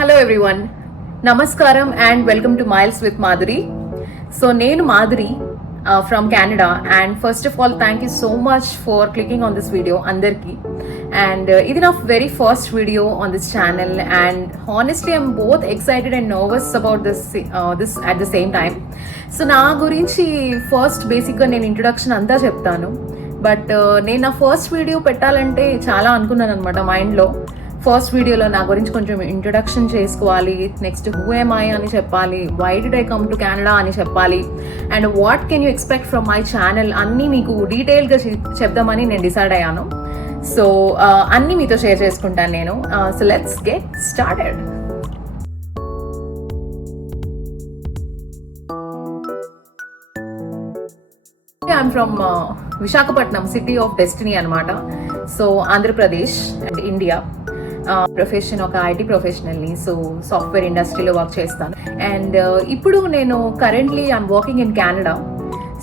Hello everyone. Namaskaram and welcome to Miles with Madhuri. So nenu Madhuri from Canada, and first of all thank you so much for clicking on this video andarki, and ఇది నా very first video on this channel, and honestly I'm both excited and nervous about this at the same time. So నా గురించి first బేసిక్గా నేను introduction అంతా చెప్తాను, but నేను నా ఫస్ట్ వీడియో పెట్టాలంటే చాలా అనుకున్నాను అనమాట మైండ్లో. ఫస్ట్ వీడియోలో నా గురించి కొంచెం ఇంట్రొడక్షన్ చేసుకోవాలి, నెక్స్ట్ హూ ఎమ్ ఐ అని చెప్పాలి, why did I come to Canada అని చెప్పాలి, and what can you expect from my channel అన్నీ మీకు డీటెయిల్గా చెప్దామని నేను డిసైడ్ అయ్యాను. సో అన్నీ మీతో షేర్ చేసుకుంటాను నేను. So let's get started. I'm from Visakhapatnam, city of destiny అనమాట. So Andhra Pradesh and India. Profession ఒక ఐటీ ప్రొఫెషనల్ని, సో సాఫ్ట్వేర్ ఇండస్ట్రీలో వర్క్ చేస్తాను. అండ్ ఇప్పుడు నేను currently I'm working in Canada.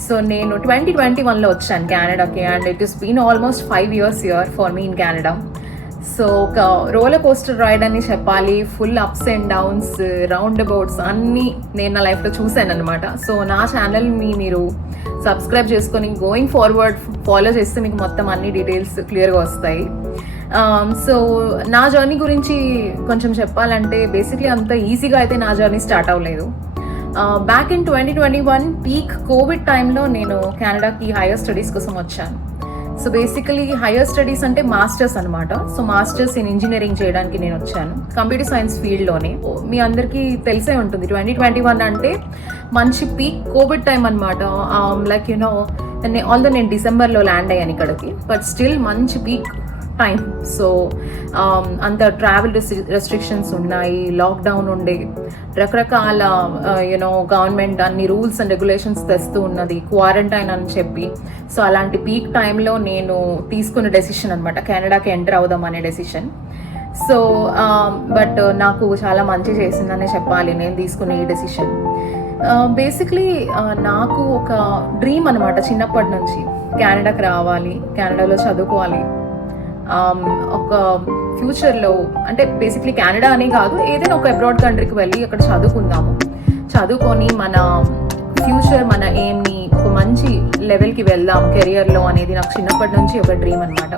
So నేను 2021లో వచ్చాను కెనడాకి, and it is been almost 5 years here for me in Canada. So ఒక రోలర్ కోస్టర్ రైడ్ అని చెప్పాలి, full ups and downs, round abouts అన్నీ నేను నా లైఫ్లో చూశాను అనమాట. సో నా ఛానల్ని మీరు సబ్స్క్రైబ్ చేసుకొని గోయింగ్ ఫార్వర్డ్ ఫాలో చేస్తే మీకు మొత్తం అన్ని డీటెయిల్స్ క్లియర్గా వస్తాయి. సో నా జర్నీ గురించి కొంచెం చెప్పాలంటే బేసిక్లీ అంత ఈజీగా అయితే నా జర్నీ స్టార్ట్ అవ్వలేదు. బ్యాక్ ఇన్ 2021 పీక్ కోవిడ్ టైంలో నేను కెనడాకి హైయర్ స్టడీస్ కోసం వచ్చాను. సో బేసికలీ హైయర్ స్టడీస్ అంటే మాస్టర్స్ అనమాట. సో మాస్టర్స్ ఇన్ ఇంజనీరింగ్ చేయడానికి నేను వచ్చాను, కంప్యూటర్ సైన్స్ ఫీల్డ్లోనే. మీ అందరికీ తెలిసే ఉంటుంది 2021 అంటే మంచి పీక్ కోవిడ్ టైం అనమాట. లైక్ యూనో ఆల్దో నేను డిసెంబర్లో ల్యాండ్ అయ్యాను ఇక్కడికి, బట్ స్టిల్ మంచి పీక్ టైం. సో అంత ట్రావెల్ రెస్ట్రిక్షన్స్ ఉన్నాయి, లాక్డౌన్ ఉండే, రకరకాల యూనో గవర్నమెంట్ అన్ని రూల్స్ అండ్ రెగ్యులేషన్స్ తెస్తూ ఉన్నది, క్వారంటైన్ అని చెప్పి. సో అలాంటి పీక్ టైంలో నేను తీసుకున్న డెసిషన్ అనమాట కెనడాకి ఎంటర్ అవుదాం అనే డెసిషన్. సో బట్ నాకు చాలా మంచి చేసిందనే చెప్పాలి నేను తీసుకున్న ఈ డెసిషన్. బేసిక్లీ నాకు ఒక డ్రీమ్ అనమాట చిన్నప్పటి నుంచి, కెనడాకి రావాలి, కెనడాలో చదువుకోవాలి, ఒక ఫ్యూచర్లో అంటే బేసిక్లీ కెనడా అనే కాదు, ఏదైనా ఒక అబ్రాడ్ కంట్రీకి వెళ్ళి అక్కడ చదువుకుందాము, చదువుకొని మన ఫ్యూచర్ మన ఎయిమ్ని ఒక మంచి లెవెల్కి వెళ్దాం కెరియర్లో అనేది నాకు చిన్నప్పటి నుంచి ఒక డ్రీమ్ అనమాట.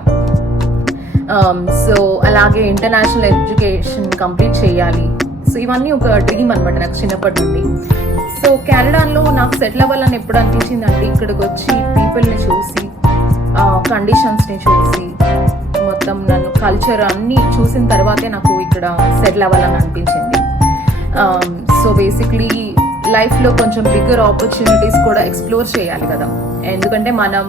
సో అలాగే ఇంటర్నేషనల్ ఎడ్యుకేషన్ కంప్లీట్ చేయాలి. సో ఇవన్నీ ఒక డ్రీమ్ అనమాట నాకు చిన్నప్పటి నుండి. సో కెనడాలో నాకు సెటిల్ అవ్వాలని ఎప్పుడు అనిపించింది అంటే ఇక్కడికి వచ్చి పీపుల్ని చూసి, కండిషన్స్ని చూసి, మొత్తం నన్ను కల్చర్ అన్నీ చూసిన తర్వాతే నాకు ఇక్కడ సెటిల్ అవ్వాలని అనిపించింది. సో బేసిక్లీ లైఫ్లో కొంచెం బిగ్గర్ ఆపర్చునిటీస్ కూడా ఎక్స్ప్లోర్ చేయాలి కదా, ఎందుకంటే మనం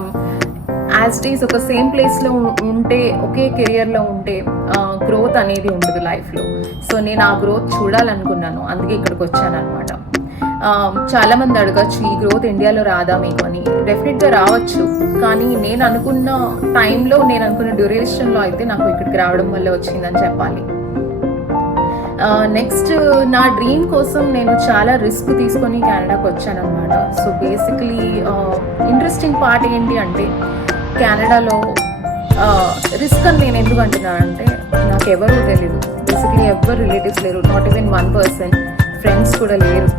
యాజ్ ఇట్ ఈస్ ఒక సేమ్ ప్లేస్లో ఉంటే, ఒకే కెరియర్లో ఉంటే గ్రోత్ అనేది ఉండదు లైఫ్లో. సో నేను ఆ గ్రోత్ చూడాలనుకున్నాను, అందుకే ఇక్కడికి వచ్చాను అనమాట. చాలామంది అడగచ్చు, ఈ గ్రోత్ ఇండియాలో రాదా మీకు అని. డెఫినెట్గా రావచ్చు, కానీ నేను అనుకున్న టైంలో, నేను అనుకున్న డ్యూరేషన్లో అయితే నాకు ఇక్కడికి రావడం వల్ల వచ్చిందని చెప్పాలి. నెక్స్ట్ నా డ్రీమ్ కోసం నేను చాలా రిస్క్ తీసుకొని కెనడాకి వచ్చాను అనమాట. సో బేసికలీ ఇంట్రెస్టింగ్ పార్ట్ ఏంటి అంటే కెనడాలో రిస్క్ అని నేను ఎందుకు అంటున్నానంటే నాకు ఎవరూ తెలీదు, బేసిక్లీ ఎవరు రిలేటివ్స్ లేరు, నాట్ ఈవెన్ 1%, ఫ్రెండ్స్ కూడా లేరు.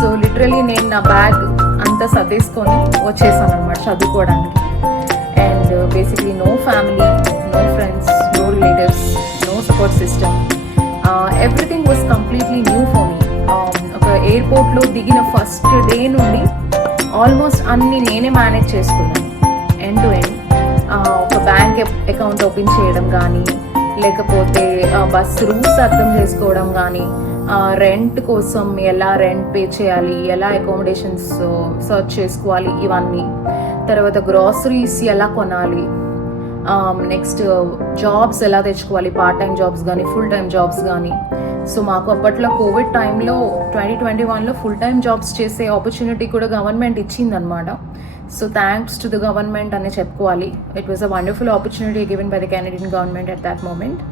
సో లిటరలీ నేను నా బ్యాగ్ అంతా సర్దేసుకొని వచ్చేసాను అనమాట చదువుకోవడానికి. And basically no family, no friends, no relatives, no support system. Everything was completely new for me. ఒక ఎయిర్పోర్ట్లో దిగిన ఫస్ట్ డే నుండి ఆల్మోస్ట్ అన్నీ నేనే మేనేజ్ చేసుకున్నాను, ఎండ్ టు ఎండ్. ఒక బ్యాంక్ అకౌంట్ ఓపెన్ చేయడం కానీ, లేకపోతే బస్ రూట్స్ అర్థం చేసుకోవడం కానీ, రెంట్ కోసం ఎలా రెంట్ పే చేయాలి, ఎలా అకామిడేషన్స్ సర్చ్ చేసుకోవాలి, ఇవన్నీ. తర్వాత గ్రాసరీస్ ఎలా కొనాలి, నెక్స్ట్ జాబ్స్ ఎలా తెచ్చుకోవాలి, పార్ట్ టైం జాబ్స్ కానీ ఫుల్ టైం జాబ్స్ కానీ. సో మాకు అప్పట్లో కోవిడ్ టైంలో 2021లో ఫుల్ టైం జాబ్స్ చేసే ఆపర్చునిటీ కూడా గవర్నమెంట్ ఇచ్చిందనమాట. So thanks to the government అనే చెప్పుకోవాలి. It was a wonderful opportunity given by the Canadian government at that moment.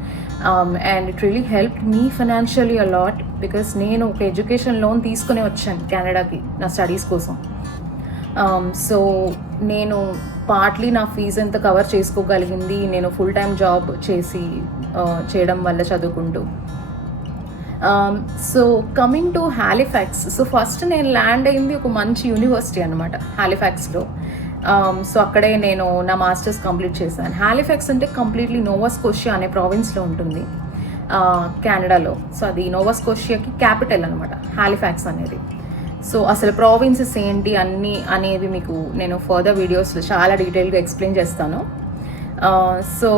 And it really helped me financially a lot, because నేను ఒక education loan తీసుకుని వచ్చాను కెనడాకి నా స్టడీస్ కోసం. సో నేను పార్ట్లీ నా ఫీజు ఎంత కవర్ చేసుకోగలిగింది నేను ఫుల్ టైం జాబ్ చేయడం వల్ల, చదువుకుంటూ. So coming to Halifax, so first నేను ల్యాండ్ అయింది ఒక మంచి యూనివర్సిటీ అనమాట హాలిఫాక్స్లో. సో అక్కడే నేను నా మాస్టర్స్ కంప్లీట్ చేశాను. హాలిఫాక్స్ అంటే కంప్లీట్లీ నోవా స్కోషియా అనే ప్రావిన్స్లో ఉంటుంది కెనడాలో. సో అది నోవా స్కోషియాకి క్యాపిటల్ అనమాట హాలిఫాక్స్ అనేది. సో అసలు ప్రావిన్సెస్ ఏంటి అన్నీ అనేవి మీకు నేను ఫర్దర్ వీడియోస్లో చాలా డీటెయిల్గా ఎక్స్ప్లెయిన్ చేస్తాను. సో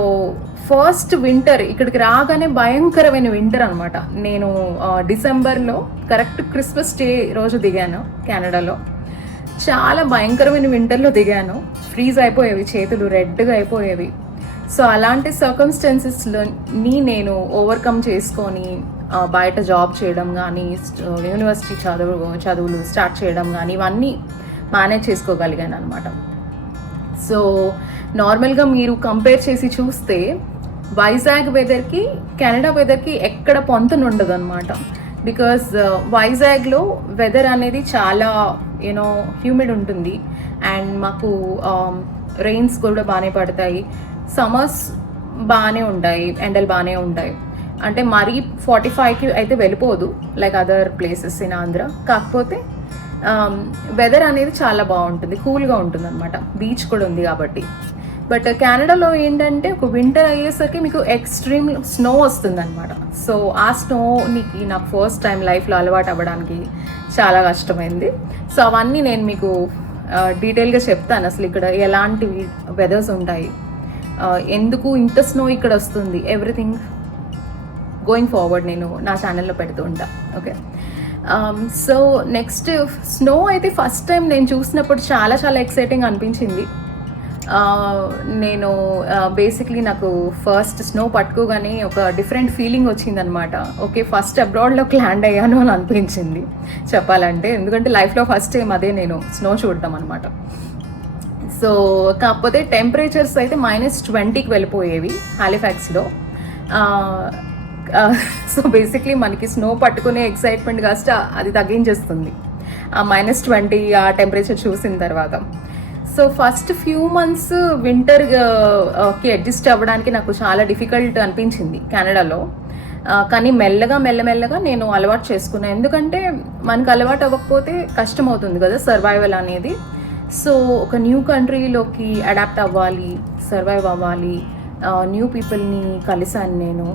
ఫస్ట్ వింటర్ ఇక్కడికి రాగానే భయంకరమైన వింటర్ అనమాట. నేను డిసెంబర్లో కరెక్ట్ క్రిస్మస్ డే రోజు దిగాను కెనడాలో. చాలా భయంకరమైన వింటర్లో దిగాను. ఫ్రీజ్ అయిపోయేవి, చేతులు రెడ్గా అయిపోయేవి. సో అలాంటి సర్కమ్స్టెన్సెస్లోని నేను ఓవర్కమ్ చేసుకొని బయట జాబ్ చేయడం కానీ, యూనివర్సిటీ చదువులు స్టార్ట్ చేయడం కానీ ఇవన్నీ మేనేజ్ చేసుకోగలిగాను అనమాట. సో నార్మల్గా మీరు కంపేర్ చేసి చూస్తే వైజాగ్ వెదర్కి కెనడా వెదర్కి ఎక్కడ పొంతన ఉండదు అనమాట. బికాజ్ వైజాగ్లో వెదర్ అనేది చాలా హ్యూమిడ్ ఉంటుంది. అండ్ మాకు రెయిన్స్ కూడా బాగానే పడతాయి, సమ్మర్స్ బాగానే ఉంటాయి, ఎండలు బాగానే ఉంటాయి. అంటే మరీ 45కి అయితే వెళ్ళిపోదు like other places in Andhra. కాకపోతే వెదర్ అనేది చాలా బాగుంటుంది, కూల్గా ఉంటుంది అనమాట. బీచ్ కూడా ఉంది కాబట్టి. బట్ కెనడాలో ఏంటంటే ఒక వింటర్ అయ్యేసరికి మీకు ఎక్స్ట్రీమ్ స్నో వస్తుంది అనమాట. సో ఆ స్నోనికి నాకు ఫస్ట్ టైం లైఫ్లో అలవాటు అవ్వడానికి చాలా కష్టమైంది. సో అవన్నీ నేను మీకు డీటెయిల్గా చెప్తాను. అసలు ఇక్కడ ఎలాంటి వెదర్స్ ఉంటాయి, ఎందుకు ఇంత స్నో ఇక్కడ వస్తుంది, ఎవ్రీథింగ్ గోయింగ్ ఫార్వర్డ్ నేను నా ఛానల్లో పెడుతూ ఉంటా. ఓకే, సో నెక్స్ట్ స్నో అయితే ఫస్ట్ టైం నేను చూసినప్పుడు చాలా చాలా ఎక్సైటింగ్ అనిపించింది. నేను బేసిక్లీ నాకు ఫస్ట్ స్నో పట్టుకోగానే ఒక డిఫరెంట్ ఫీలింగ్ వచ్చిందనమాట. ఓకే, ఫస్ట్ అబ్రాడ్లోకి ల్యాండ్ అయ్యాను అని అనిపించింది చెప్పాలంటే. ఎందుకంటే లైఫ్లో ఫస్ట్ టైం అదే నేను స్నో చూడటం అనమాట. సో కాకపోతే టెంపరేచర్స్ అయితే -20కి వెళ్ళిపోయేవి హాలిఫాక్స్లో. సో బేసిక్లీ మనకి స్నో పట్టుకునే ఎక్సైట్మెంట్ కాస్త అది తగ్గించేస్తుంది ఆ -20 ఆ టెంపరేచర్ చూసిన తర్వాత. సో ఫస్ట్ ఫ్యూ మంత్స్ వింటర్కి అడ్జస్ట్ అవ్వడానికి నాకు చాలా డిఫికల్ట్ అనిపించింది కెనడాలో. కానీ మెల్లగా నేను అలవాటు చేసుకున్నాను. ఎందుకంటే మనకు అలవాటు అవ్వకపోతే కష్టం అవుతుంది కదా సర్వైవల్ అనేది. సో ఒక న్యూ కంట్రీలోకి అడాప్ట్ అవ్వాలి, సర్వైవ్ అవ్వాలి, న్యూ పీపుల్ని కలిసాను నేను,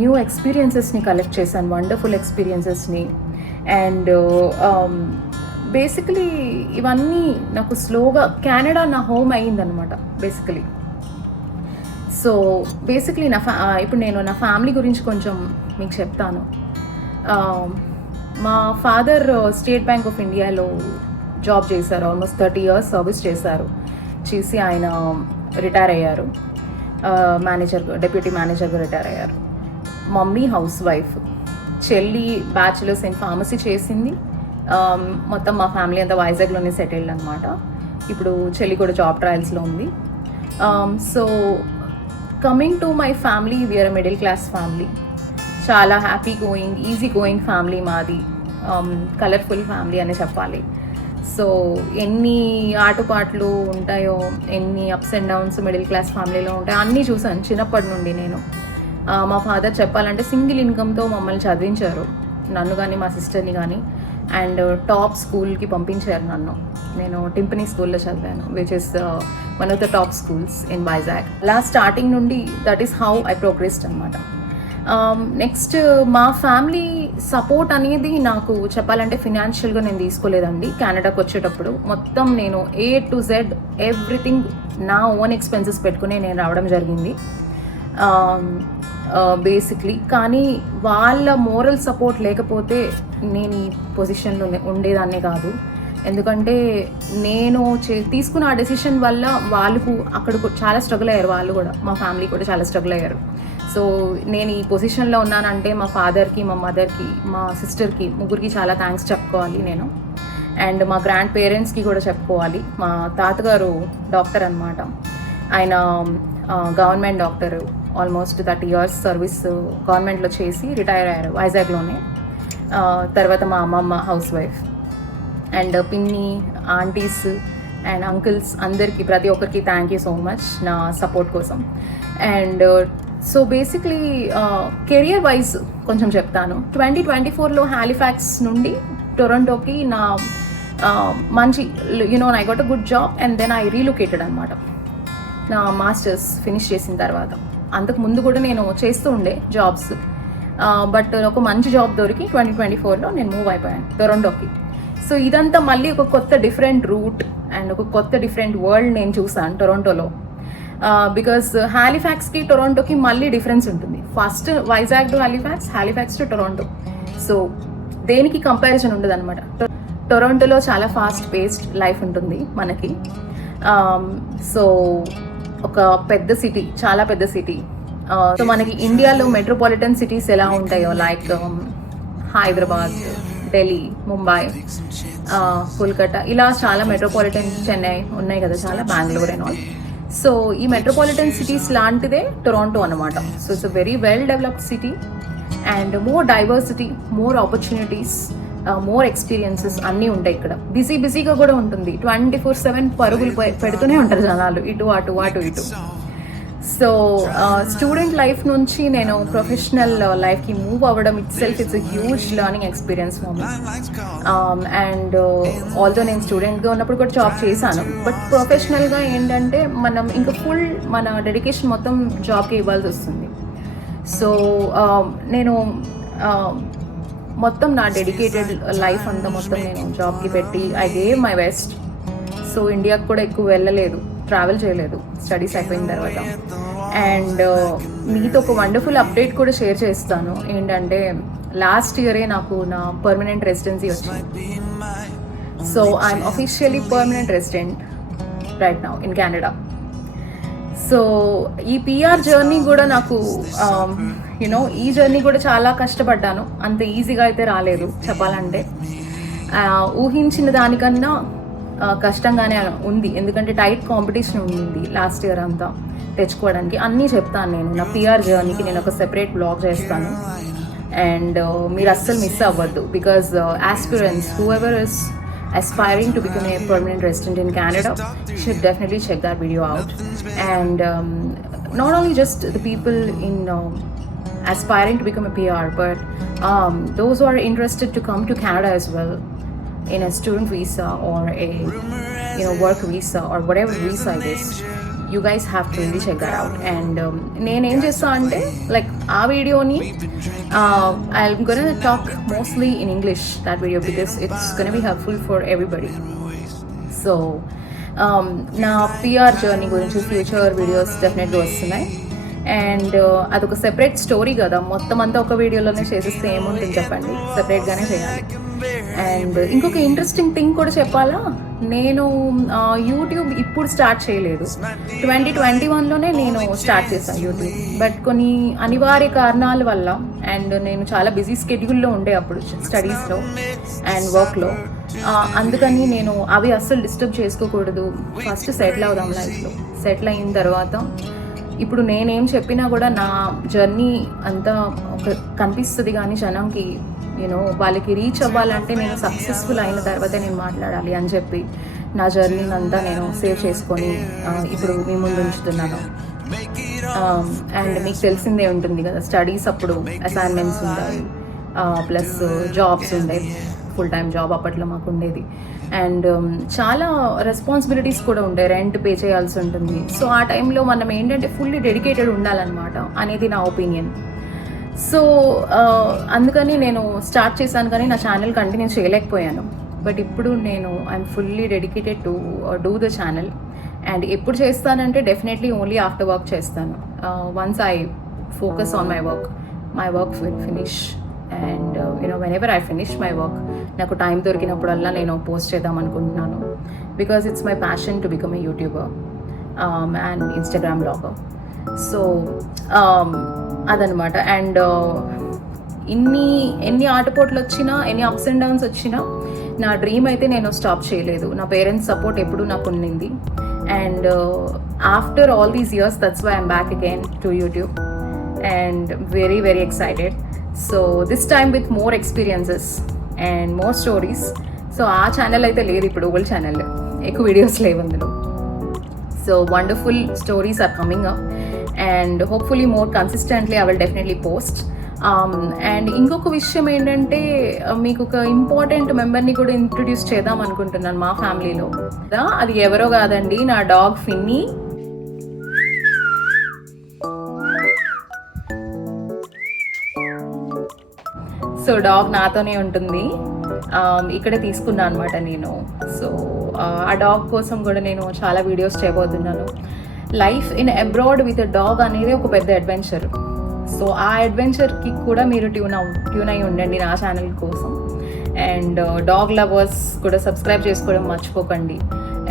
న్యూ ఎక్స్పీరియన్సెస్ని కలెక్ట్ చేశాను, వండర్ఫుల్ ఎక్స్పీరియన్సెస్ని. అండ్ బేసికలీ ఇవన్నీ నాకు స్లోగా కెనడా నా హోమ్ అయ్యిందనమాట బేసికలీ. సో బేసిక్లీ ఇప్పుడు నేను నా ఫ్యామిలీ గురించి కొంచెం మీకు చెప్తాను. మా ఫాదర్ స్టేట్ బ్యాంక్ ఆఫ్ ఇండియాలో జాబ్ చేశారు. ఆల్మోస్ట్ 30 years సర్వీస్ చేసి ఆయన రిటైర్ అయ్యారు. డెప్యూటీ మేనేజర్గా రిటైర్ అయ్యారు. మమ్మీ హౌస్ వైఫ్, చెల్లి బ్యాచులర్స్ ఇన్ ఫార్మసీ చేసింది. మొత్తం మా ఫ్యామిలీ అంతా వైజాగ్లోనే సెటిల్డ్ అనమాట. ఇప్పుడు చెల్లి కూడా జాబ్ ట్రయల్స్లో ఉంది. So coming to my family, we are middle class family. చాలా happy going, easy going family మాది. కలర్ఫుల్ ఫ్యామిలీ అనే చెప్పాలి. సో ఎన్ని ఆటుపాట్లు ఉంటాయో, ఎన్ని ups and downs middle class ఫ్యామిలీలో ఉంటాయో అన్నీ చూసాను చిన్నప్పటి నుండి నేను. మా ఫాదర్ చెప్పాలంటే సింగిల్ ఇన్కమ్తో మమ్మల్ని చదివించారు, నన్ను కానీ మా సిస్టర్ని కానీ. అండ్ టాప్ స్కూల్కి పంపించారు నన్ను. నేను టింపనీ స్కూల్లో చదివాను, which is one of the top schools in Vizag. అలా స్టార్టింగ్ నుండి that is how I progressed అనమాట. నెక్స్ట్ మా ఫ్యామిలీ సపోర్ట్ అనేది నాకు చెప్పాలంటే ఫినాన్షియల్గా నేను తీసుకోలేదండి. కెనడాకి వచ్చేటప్పుడు మొత్తం నేను A to Z ఎవ్రీథింగ్ నా ఓన్ ఎక్స్పెన్సెస్ పెట్టుకుని నేను రావడం జరిగింది బేసిక్లీ. కానీ వాళ్ళ మోరల్ సపోర్ట్ లేకపోతే నేను ఈ పొజిషన్లో ఉండేదాన్నే కాదు. ఎందుకంటే నేను తీసుకున్న ఆ డెసిషన్ వల్ల వాళ్ళకు అక్కడ చాలా స్ట్రగుల్ అయ్యారు. వాళ్ళు కూడా, మా ఫ్యామిలీ కూడా చాలా స్ట్రగుల్ అయ్యారు. సో నేను ఈ పొజిషన్లో ఉన్నానంటే మా ఫాదర్కి, మా మదర్కి, మా సిస్టర్కి, ముగ్గురికి చాలా థ్యాంక్స్ చెప్పుకోవాలి నేను. అండ్ మా గ్రాండ్ పేరెంట్స్కి కూడా చెప్పుకోవాలి. మా తాతగారు డాక్టర్ అనమాట. ఆయన government doctor, almost 30 years service గవర్నమెంట్లో చేసి రిటైర్ అయ్యారు వైజాగ్లోనే. తర్వాత మా అమ్మమ్మ హౌస్ వైఫ్. అండ్ పిన్ని, ఆంటీస్ అండ్ అంకుల్స్ అందరికీ, ప్రతి ఒక్కరికి థ్యాంక్ యూ సో మచ్ నా సపోర్ట్ కోసం. And so basically career wise కొంచెం చెప్తాను. 2024లో హాలిఫాక్స్ నుండి టొరంటోకి నా మంచి I got a good job and then I relocated అనమాట. నా మాస్టర్స్ ఫినిష్ చేసిన తర్వాత. అంతకు ముందు కూడా నేను చేస్తూ ఉండే జాబ్స్, బట్ ఒక మంచి జాబ్ దొరికి 2024లో నేను మూవ్ అయిపోయాను టొరంటోకి. సో ఇదంతా మళ్ళీ ఒక కొత్త డిఫరెంట్ రూట్ అండ్ ఒక కొత్త డిఫరెంట్ వరల్డ్ నేను చూసాను టొరంటోలో. బికాస్ హాలిఫాక్స్కి టొరంటోకి మళ్ళీ డిఫరెన్స్ ఉంటుంది. First Vizag to Halifax to Toronto. So దేనికి కంపారిజన్ ఉండదు అనమాట. టొరంటోలో చాలా ఫాస్ట్ పేస్డ్ లైఫ్ ఉంటుంది మనకి. సో ఒక పెద్ద సిటీ, చాలా పెద్ద సిటీ. సో మనకి ఇండియాలో మెట్రోపాలిటన్ సిటీస్ ఎలా ఉంటాయో లైక్ హైదరాబాద్, ఢిల్లీ, ముంబై, కోల్కతా, ఇలా చాలా మెట్రోపాలిటన్, చెన్నై ఉన్నాయి కదా చాలా, బెంగళూరు అండ్ ఆల్. సో ఈ మెట్రోపాలిటన్ సిటీస్ లాంటిదే టొరంటో అనమాట. So it's a very well developed city and more diversity, more opportunities, more experiences అన్నీ ఉంటాయి ఇక్కడ. బిజీగా కూడా ఉంటుంది. 24/7 పరుగులు పెడుతూనే ఉంటారు జనాలు, ఇటు అటు అటు ఇటు. సో స్టూడెంట్ లైఫ్ నుంచి నేను ప్రొఫెషనల్ లైఫ్కి మూవ్ అవ్వడం it's a huge learning experience for me. And although నేను స్టూడెంట్గా ఉన్నప్పుడు కూడా జాబ్ చేశాను, బట్ ప్రొఫెషనల్గా ఏంటంటే మనం ఇంకా ఫుల్ మన డెడికేషన్ మొత్తం జాబ్కి ఇవ్వాల్సి వస్తుంది. సో నేను మొత్తం నా డెడికేటెడ్ లైఫ్ అంతా మొత్తం నేను జాబ్కి పెట్టి I gave my best. So ఇండియాకి కూడా ఎక్కువ వెళ్ళలేదు, ట్రావెల్ చేయలేదు స్టడీస్ అయిపోయిన తర్వాత. అండ్ మీతో ఒక వండర్ఫుల్ అప్డేట్ కూడా షేర్ చేస్తాను. ఏంటంటే లాస్ట్ ఇయరే నాకు నా పర్మనెంట్ రెసిడెన్సీ వచ్చింది. So I'm officially permanent resident right now in Canada. So ఈ పిఆర్ జర్నీ కూడా నాకు ఈ జర్నీ కూడా చాలా కష్టపడ్డాను. అంత ఈజీగా అయితే రాలేదు చెప్పాలంటే. ఊహించిన దానికన్నా కష్టంగానే ఉంది, ఎందుకంటే టైట్ కాంపిటీషన్ ఉంది లాస్ట్ ఇయర్ అంతా తెచ్చుకోవడానికి. అన్నీ చెప్తాను నేను. నా పిఆర్ జర్నీకి నేను ఒక సెపరేట్ బ్లాగ్ చేస్తాను అండ్ మీరు అస్సలు మిస్ అవ్వద్దు. Because aspirants, whoever is aspiring to become a permanent resident in Canada should definitely check that video out. And not only just the people in aspiring to become a PR, but those who are interested to come to Canada as well in a student visa or a work visa or whatever visa it is, you guys have to really check that out. And నేనేం చేస్తా అంటే like ఆ వీడియోని I'm gonna talk mostly in English that video because it's gonna be helpful for everybody. So నా PR journey గురించి future videos డెఫినెట్గా వస్తున్నాయి. And అదొక సెపరేట్ స్టోరీ కదా, మొత్తం అంతా ఒక వీడియోలోనే చేసేస్తే ఏముంటుంది చెప్పండి, సెపరేట్గానే చేయాలి. అండ్ ఇంకొక ఇంట్రెస్టింగ్ థింగ్ కూడా చెప్పాలా, నేను యూట్యూబ్ ఇప్పుడు స్టార్ట్ చేయలేదు. 2021లోనే నేను స్టార్ట్ చేశాను యూట్యూబ్. బట్ కొన్ని అనివార్య కారణాల వల్ల అండ్ నేను చాలా బిజీ స్కెడ్యూల్లో ఉండే అప్పుడు స్టడీస్లో అండ్ వర్క్లో, అందుకని నేను అవి అస్సలు డిస్టర్బ్ చేసుకోకూడదు, ఫస్ట్ సెటిల్ అవుదాం లైఫ్లో. సెటిల్ అయిన తర్వాత ఇప్పుడు నేనేం చెప్పినా కూడా నా జర్నీ అంతా ఒక కనిపిస్తుంది, కానీ జనంకి వాళ్ళకి రీచ్ అవ్వాలంటే నేను సక్సెస్ఫుల్ అయిన తర్వాత నేను మాట్లాడాలి అని చెప్పి నా జర్నీని అంతా నేను సేవ్ చేసుకొని ఇప్పుడు మీ ముందు ఉంచుతున్నాను. అండ్ మీకు తెలిసిందే ఉంటుంది కదా, స్టడీస్ అప్పుడు అసైన్మెంట్స్ ఉంటాయి, ప్లస్ జాబ్స్ ఉండే, ఫుల్ టైం జాబ్ అప్పట్లో మాకు ఉండేది. అండ్ చాలా రెస్పాన్సిబిలిటీస్ కూడా ఉంటాయి, రెంట్ పే చేయాల్సి ఉంటుంది. సో ఆ టైంలో మనం ఏంటంటే ఫుల్లీ డెడికేటెడ్ ఉండాలన్నమాట అనేది నా ఒపీనియన్. సో అందుకని నేను స్టార్ట్ చేశాను, కానీ నా ఛానల్ కంటిన్యూ చేయలేకపోయాను. బట్ ఇప్పుడు నేను I'm fully dedicated to do the channel. And ఎప్పుడు చేస్తానంటే డెఫినెట్లీ ఓన్లీ ఆఫ్టర్ వర్క్ చేస్తాను. Once I focus on my work will finish. And whenever I finish my work, నాకు టైం దొరికినప్పుడల్లా నేను పోస్ట్ చేద్దాం అనుకుంటున్నాను. Because it's my passion to become a YouTuber and Instagram blogger. So అదనమాట. And ఎన్ని ఆటపోట్లు వచ్చినా, ఎన్ని అప్స్ అండ్ డౌన్స్ వచ్చినా నా డ్రీమ్ అయితే నేను స్టాప్ చేయలేదు. నా పేరెంట్స్ సపోర్ట్ ఎప్పుడు నాకు ఉండింది. And after all these years, that's why I'm back again to YouTube and very very excited. So this time with more experiences and more stories. So ఆ ఛానల్ అయితే లేదు ఇప్పుడు, ఓల్డ్ ఛానల్, ఎక్కువ videos లేవు అందులో. So wonderful stories are coming up and hopefully more consistently I will definitely post. And ఇంకొక విషయం ఏంటంటే మీకు ఒక ఇంపార్టెంట్ మెంబర్ని కూడా ఇంట్రడ్యూస్ చేద్దాం అనుకుంటున్నాను మా ఫ్యామిలీలో. అది ఎవరో కాదండి, నా డాగ్ ఫిన్నీ. సో డాగ్ నాతోనే ఉంటుంది, ఇక్కడే తీసుకున్నాను అనమాట నేను. సో ఆ డాగ్ కోసం కూడా నేను చాలా వీడియోస్ చేయబోతున్నాను. Life in abroad with dog అనేది ఒక పెద్ద అడ్వెంచర్. సో ఆ అడ్వెంచర్కి కూడా మీరు ట్యూన్ అయి ఉండండి నా ఛానల్ కోసం. అండ్ డాగ్ లవర్స్ కూడా సబ్స్క్రైబ్ చేసుకోవడం మర్చిపోకండి.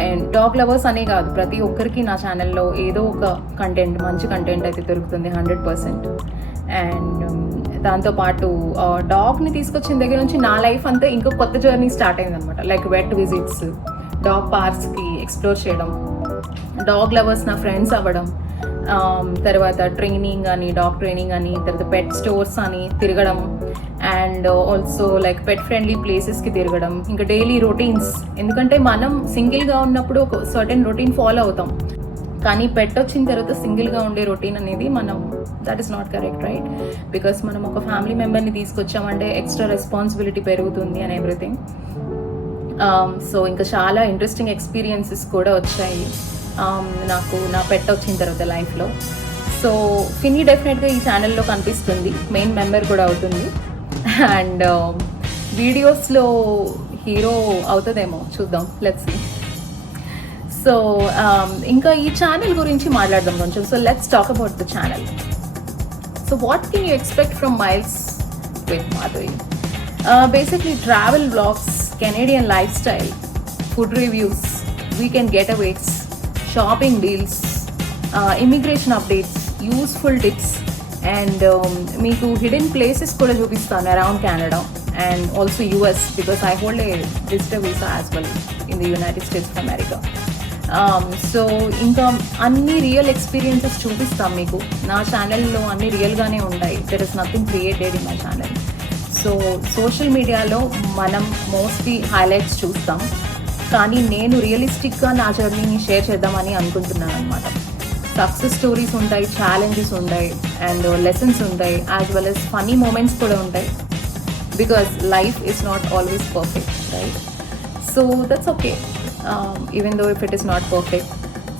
అండ్ డాగ్ లవర్స్ అనే కాదు, ప్రతి ఒక్కరికి నా ఛానల్లో ఏదో ఒక కంటెంట్, మంచి కంటెంట్ అయితే దొరుకుతుంది 100%. అండ్ దాంతోపాటు డాగ్ని తీసుకొచ్చిన దగ్గర నుంచి నా లైఫ్ అంతా ఇంకో కొత్త జర్నీ స్టార్ట్ అయిందనమాట. లైక్ వెట్ విజిట్స్, డాగ్ పార్క్స్కి ఎక్స్ప్లోర్ చేయడం, డాగ్ లవర్స్ నా ఫ్రెండ్స్ అవ్వడం, తర్వాత ట్రైనింగ్ అని, డాగ్ ట్రైనింగ్ అని, తర్వాత పెట్ స్టోర్స్ అని తిరగడం, and also like pet friendly ప్లేసెస్కి తిరగడం, ఇంకా డైలీ రొటీన్స్. ఎందుకంటే మనం సింగిల్గా ఉన్నప్పుడు ఒక సర్టెన్ రొటీన్ ఫాలో అవుతాం, కానీ పెట్ వచ్చిన తర్వాత సింగిల్గా ఉండే రొటీన్ అనేది మనం that is not correct, right? Because మనం ఒక ఫ్యామిలీ మెంబర్ని తీసుకొచ్చామంటే ఎక్స్ట్రా రెస్పాన్సిబిలిటీ పెరుగుతుంది అండ్ ఎవ్రీథింగ్. సో ఇంకా చాలా ఇంట్రెస్టింగ్ ఎక్స్పీరియన్సెస్ కూడా వచ్చాయి నాకు నా పెట్ వచ్చిన తర్వాత లైఫ్లో. సో ఫిన్నీ డెఫినెట్గా ఈ ఛానల్లో కనిపిస్తుంది, మెయిన్ మెంబర్ కూడా అవుతుంది. అండ్ వీడియోస్లో హీరో అవుతుందేమో, చూద్దాం, లెట్స్ సీ. సో ఇంకా ఈ ఛానల్ గురించి మాట్లాడదాం కొంచెం. So let's talk about the channel. So what can you expect from miles with Madhuri? Basically travel vlogs, Canadian lifestyle, food reviews, weekend getaways, shopping deals, immigration updates, useful tips, and meeku hidden places kuda chupistanu around Canada and also US, because I hold a visitor visa as well in the United States of America. So ఇంకా అన్ని real experiences చూపిస్తాం మీకు నా ఛానల్లో. అన్ని రియల్గానే ఉంటాయి, there is nothing created in my channel. So social మీడియాలో మనం మోస్ట్లీ హైలైట్స్ చూస్తాం, కానీ నేను రియలిస్టిక్గా నా జర్నీని షేర్ చేద్దామని అనుకుంటున్నాను అనమాట. సక్సెస్ స్టోరీస్ ఉంటాయి, ఛాలెంజెస్ ఉంటాయి, అండ్ లెసన్స్ ఉంటాయి, as well as funny moments కూడా ఉంటాయి, because life is not always perfect, right? So that's okay, even though if it is not perfect.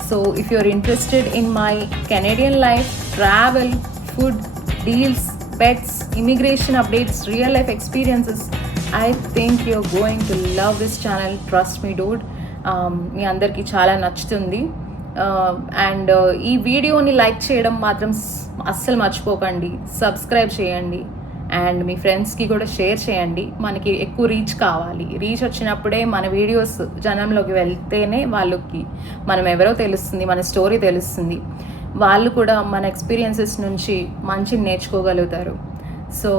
So if you're interested in my Canadian life, travel, food, deals, pets, immigration updates, real life experiences, I think you're going to love this channel. Trust me, dude. మీ అందరికీ చాలా నచ్చుతుంది. And ఈ వీడియోని like చేయడం మాత్రం అస్సలు మర్చిపోకండి, subscribe చేయండి, అండ్ మీ ఫ్రెండ్స్కి కూడా షేర్ చేయండి. మనకి ఎక్కువ రీచ్ కావాలి. రీచ్ వచ్చినప్పుడే మన వీడియోస్ జనంలోకి వెళ్తేనే వాళ్ళకి మనం ఎవరో తెలుస్తుంది, మన స్టోరీ తెలుస్తుంది, వాళ్ళు కూడా మన ఎక్స్పీరియన్సెస్ నుంచి మంచిని నేర్చుకోగలుగుతారు. సో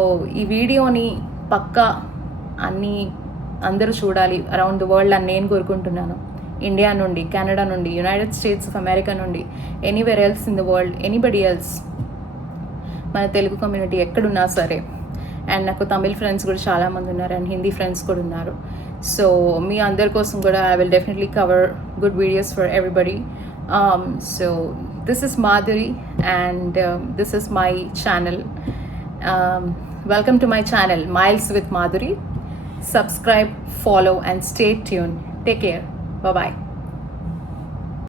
ఈ వీడియోని పక్కా అందరూ చూడాలి అరౌండ్ ద వరల్డ్ అని నేను కోరుకుంటున్నాను. ఇండియా నుండి, కెనడా నుండి, యునైటెడ్ స్టేట్స్ ఆఫ్ అమెరికా నుండి, anywhere else in the world, anybody else, మన తెలుగు కమ్యూనిటీ ఎక్కడున్నా సరే. అండ్ నాకు తమిళ్ ఫ్రెండ్స్ కూడా చాలామంది ఉన్నారు, అండ్ హిందీ ఫ్రెండ్స్ కూడా ఉన్నారు. సో మీ అందరి కోసం కూడా I will definitely cover good videos for everybody. So this is Madhuri and this is my channel. Welcome to my channel miles with Madhuri. Subscribe, follow, and stay tuned. Take care. Bye-bye.